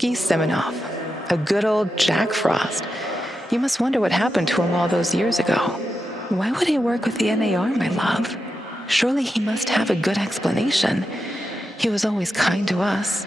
Georgy Semenov, a good old Jack Frost. You must wonder what happened to him all those years ago. Why would he work with the NAR, my love? Surely he must have a good explanation. He was always kind to us.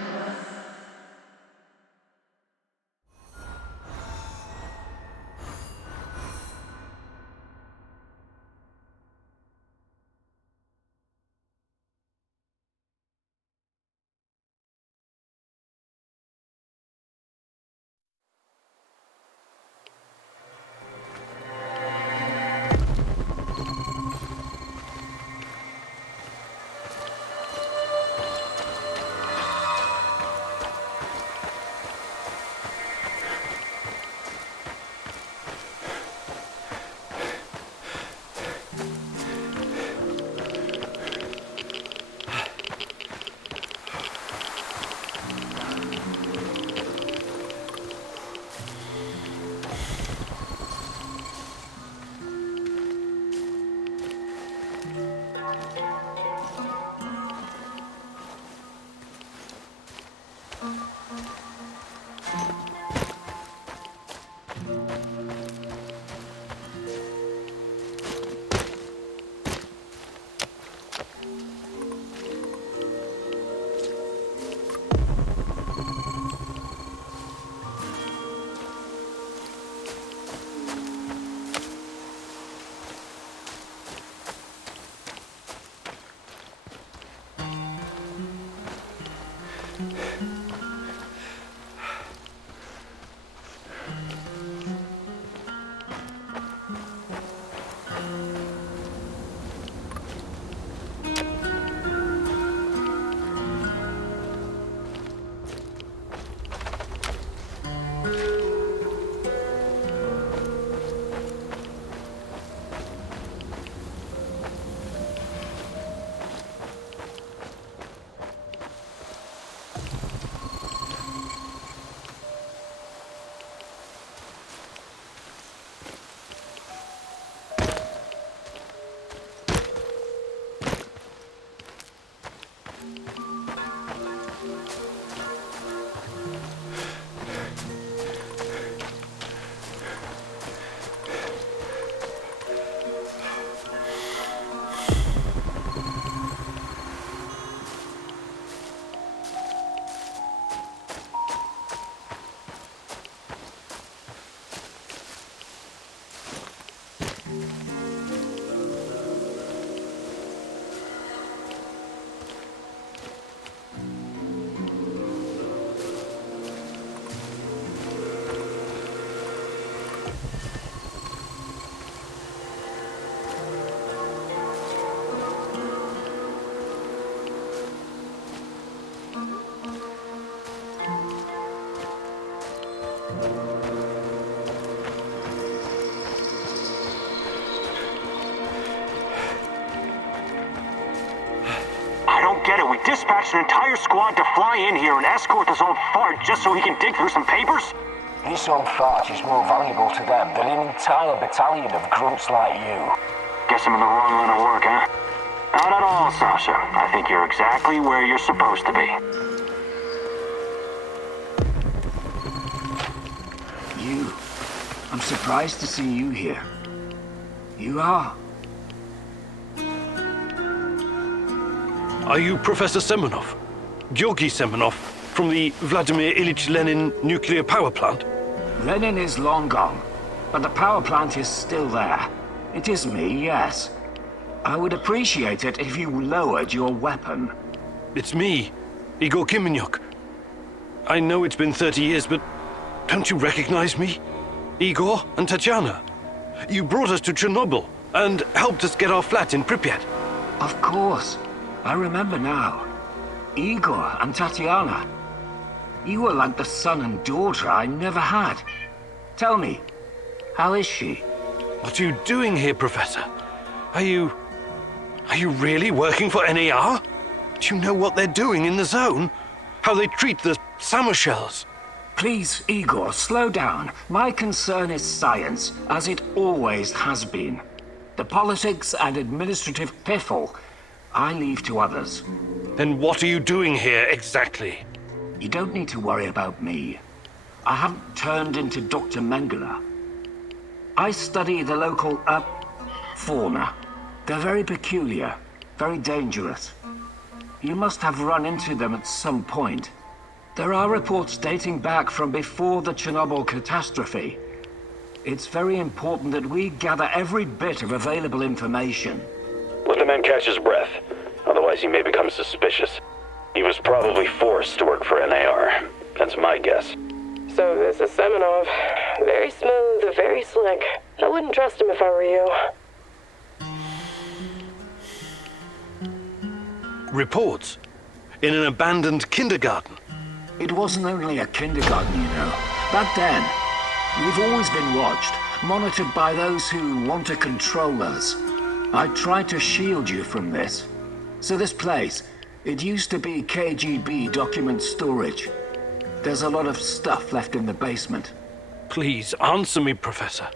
Get it, we dispatched an entire squad to fly in here and escort this old fart just so he can dig through some papers? This old fart is more valuable to them than an entire battalion of grunts like you. Guess I'm in the wrong line of work, huh? Not at all, Sasha. I think you're exactly where you're supposed to be. I'm surprised to see you here. You are. Are you Professor Semenov? Georgy Semenov from the Vladimir Ilyich Lenin nuclear power plant? Lenin is long gone, but the power plant is still there. It is me, yes. I would appreciate it if you lowered your weapon. It's me, Igor Kimenyuk. I know it's been 30 years, but don't you recognize me? Igor and Tatiana. You brought us to Chernobyl and helped us get our flat in Pripyat. Of course. I remember now. Igor and Tatiana. You were like the son and daughter I never had. Tell me, how is she? What are you doing here, Professor? Are you really working for NAR? Do you know what they're doing in the zone? How they treat the summer shells? Please, Igor, slow down. My concern is science, as it always has been. The politics and administrative piffle, I leave to others. Then what are you doing here exactly? You don't need to worry about me. I haven't turned into Dr. Mengele. I study the local, fauna. They're very peculiar, very dangerous. You must have run into them at some point. There are reports dating back from before the Chernobyl catastrophe. It's very important that we gather every bit of available information. Let the man catch his breath. Otherwise he may become suspicious. He was probably forced to work for NAR. That's my guess. So this is Semenov. Very smooth, very slick. I wouldn't trust him if I were you. Reports? In an abandoned kindergarten? It wasn't only a kindergarten, you know. Back then, we've always been watched, monitored by those who want to control us. I tried to shield you from this. So this place, it used to be KGB document storage. There's a lot of stuff left in the basement. Please, answer me, Professor.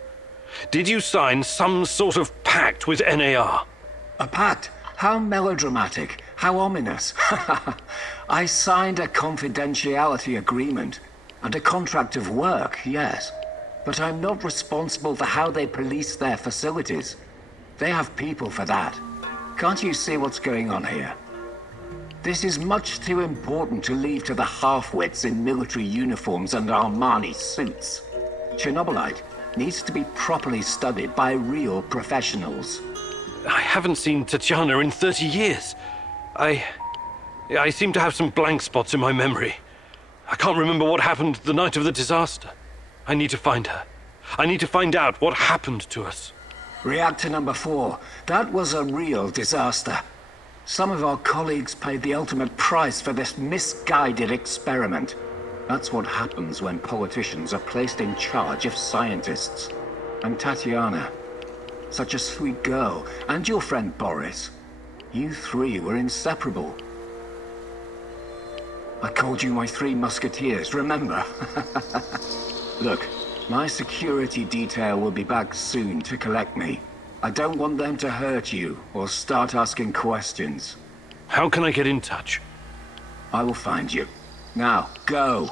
Did you sign some sort of pact with NAR? A pact? How melodramatic. How ominous. I signed a confidentiality agreement and a contract of work, yes. But I'm not responsible for how they police their facilities. They have people for that. Can't you see what's going on here? This is much too important to leave to the half-wits in military uniforms and Armani suits. Chernobylite needs to be properly studied by real professionals. I haven't seen Tatiana in 30 years. I seem to have some blank spots in my memory. I can't remember what happened the night of the disaster. I need to find her. I need to find out what happened to us. Reactor number 4. That was a real disaster. Some of our colleagues paid the ultimate price for this misguided experiment. That's what happens when politicians are placed in charge of scientists. And Tatiana, such a sweet girl, and your friend Boris. You three were inseparable. I called you my 3 musketeers, remember? Look, my security detail will be back soon to collect me. I don't want them to hurt you or start asking questions. How can I get in touch? I will find you. Now, go.